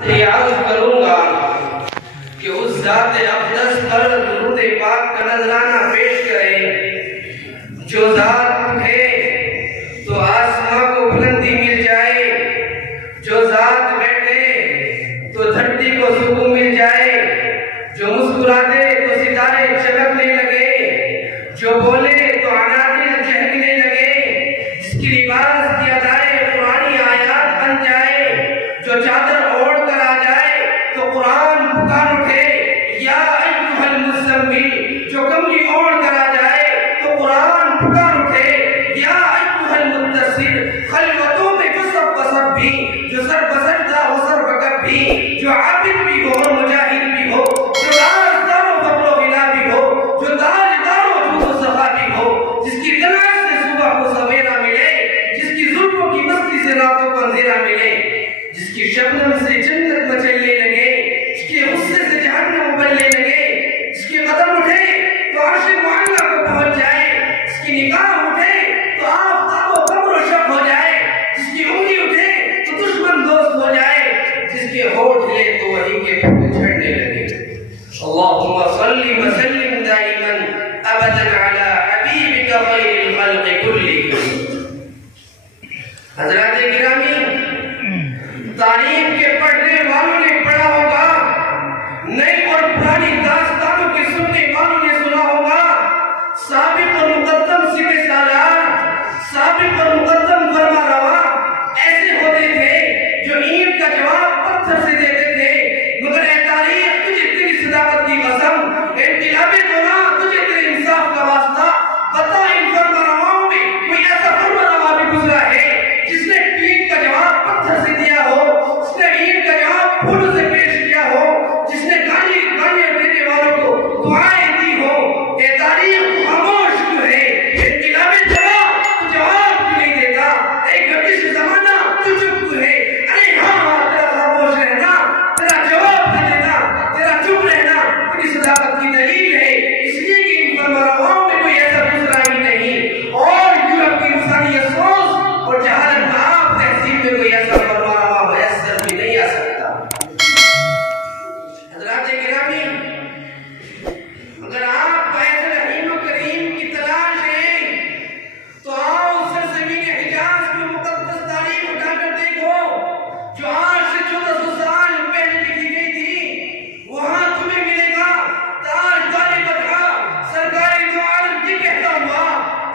अर्ज करूंगा कि उस ज़ात अक़दस पर दुरूद पाक का नजराना पेश करें। जो ज़ात उठे तो आसमां को बुलंदी मिल जाए, जो ज़ात बैठे तो धरती को सुकून मिल जाए, जो मुस्कुरा दे तो सितारे चमकने लगे, जो बोले तो अनादिल चहकने लगे, जिसकी लिबास की अदाए पुरानी आयात बन जाए, जो चादर ओढ़ कर आ जाए तो कुरान पुकार उठे या अय्युहल मुज़्ज़म्मिल, जो कमली ओढ़ कर आ जाए तो कुरान पुकार उठे या अय्युहल मुद्दस्सिर। खलवतों में जो सब बसब भी, जो सर बसरदा हो सर वकब भी, जो आबिद भी हो और मुजाहिद भी हो, जो राज़दार और फक्र गिला भी हो, जो ताजदार और जूद सफा भी हो, जिसकी तलाश से सुबह को सवेरा मिले, जिसकी जुल्फों की मस्ती से रातों को अंधेरा मिले, जिसकी शबनम से जन्नत मचलने लगे, जिसके गुस्से से जहन्नम उबलने लगे, जिसके कदम उठे तो अर्श मुअल्ला को पहुंच जाए, जिसकी निगाह उठे तो आफ़ताब व कमर शब हो जाए, जिसकी उंगली उठे तो दुश्मन दोस्त हो जाए, जिसके होठ ले तो वही के फूल झड़ने लगे। अल्लाहुम्मा सल्ली व सल्लिम दाइमन अबदन अला हबीबिका खैरिल खल्क़ि कुल्लिहिम। हज़रात गिरामी, तारीख के पढ़ने वालों ने पढ़ा होगा, नई और पुरानी दास्तानों के सुनने वालों ने सुना होगा। साबिक और मुकद्दम सीधे सालार, साबिक और मुकद्दम फरमा रवा ऐसे होते थे जो ईंट का जवाब पत्थर से देते थे। मगर ए तारीख, तुझे तेरी सदाकत की कसम, इनकलाबे दोना तुझे तेरे इंसाफ का वास्ता, बता इन फरमा रवाओं में कोई ऐसा फरमा रवा भी गुजरा है जिसने ईंट का जवाब पत्थर से दिया हो, जिसने ईंट का जवाब फूल से पेश किया हो, जिसने गालियां देने वालों को दुआएं दी हो। ये तारीख खामोश क्यों है? इनकलाबे जवाब तू जवाब क्यों नहीं देता? एक गर्दिश ज़माना तू चुप क्यों है? अरे हाँ, तेरा खामोश रहना, तेरा जवाब न देना, तेरा चुप रहना तेरी सदाकत की दलील है, इसलिए कि इन फरमारवाओं में कोई ऐसा गुजरा ही नहीं। और यूरोप की इंसानी सोच और जहालत नाम तहसील में कोई ऐसा फरमारवा मुयस्सर भी नहीं आ सकता। हज़रात गिरामी, अगर आप बैत रहीम करीम की तलाश है तो आओ सरज़मीन हिजाज की मुक़द्दस तारीख उठाकर देखो, जो आज से 1400 साल पहले लिखी गई थी। वहां तुम्हें मिलेगा ताजदार बदरा सरकारे दो आलम की कहता हुआ,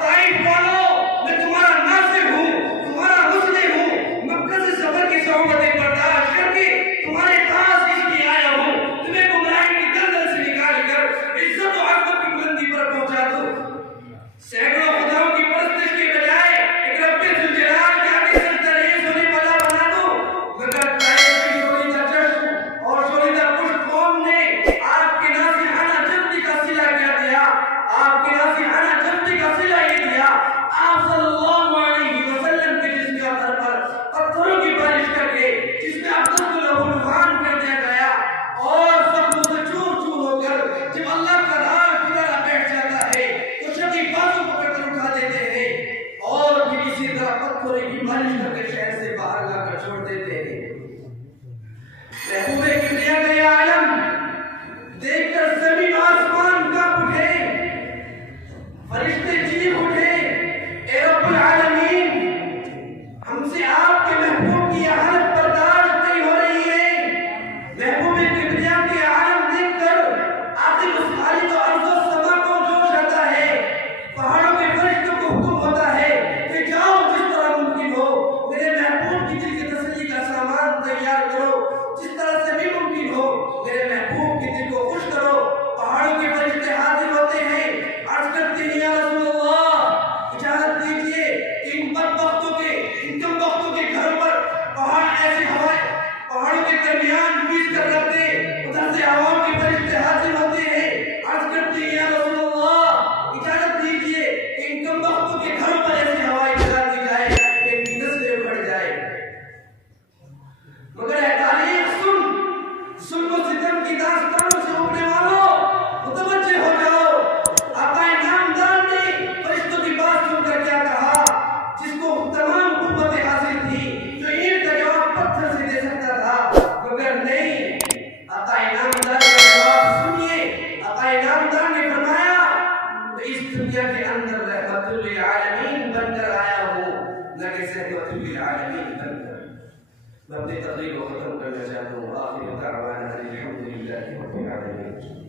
ताइफ वालों, मैं तुम्हारा नासिर हूँ, तुम्हारा मुस्लिम हूँ, मक्का से सफर की सोहबतें बर्दाश्त करके तुम्हारे पास इसलिए आया हूँ, तुम्हें गुमराही की दलदल से निकाल कर इज्जत और अज़मत की बुलंदी पर पहुंचा दूं। सैकड़ों खुदाओं की परस्तिश के बजाय एक रब्बे जुल जलाल के आगे सजदा रेज़ होने वाला बना दूं। मगर ताइफ की शोरीदा जश्न और शोरीदा पुष्ट कौम ने आपके नासिहाना जल्दी का सिला क्या दिया? आपके नासिहाना जल्दी का सिला ये दिया, आप सल्लल्लाहु अलैहि वसल्लम के जिसका घर पर पत्थरों की बारिश करके जिसमें अब्दुल लहुलुहान कर दिया गया, और सब मुझसे चूर चूर होकर जब अल्लाह का राज किनारा बैठ जाता है तो शकी बाजू पकड़कर उठा देते हैं और फिर इसी तरह पत्थरों की बारिश करके शहर से बाहर लाकर छोड़ देते हैं। महबूबे किबरिया का ये आलम देखकर ज़मीन आसमान कांप उठे, फरिश्ते चीख उठे, ए रब्बुल आलमीन, हमसे आपके महबूब की यह हालत बर्दाश्त नहीं हो रही है। महबूबे किबरिया के आलम देखकर आखिर उस खालिद और अर्ज़ व समा को जोश आता है, पहाड़ों के फरिश्तों को हुक्म होता है कि जाओ जिस तरह मुमकिन हो मेरे महबूब की दिल की तसल्ली का सामान तैयार करो, जिस तरह से मैं अपनी तकरीर को ख़त्म करना चाहता हूँ। आखिर दावाना अनिल हम्दुलिल्लाहि रब्बिल आलमीन।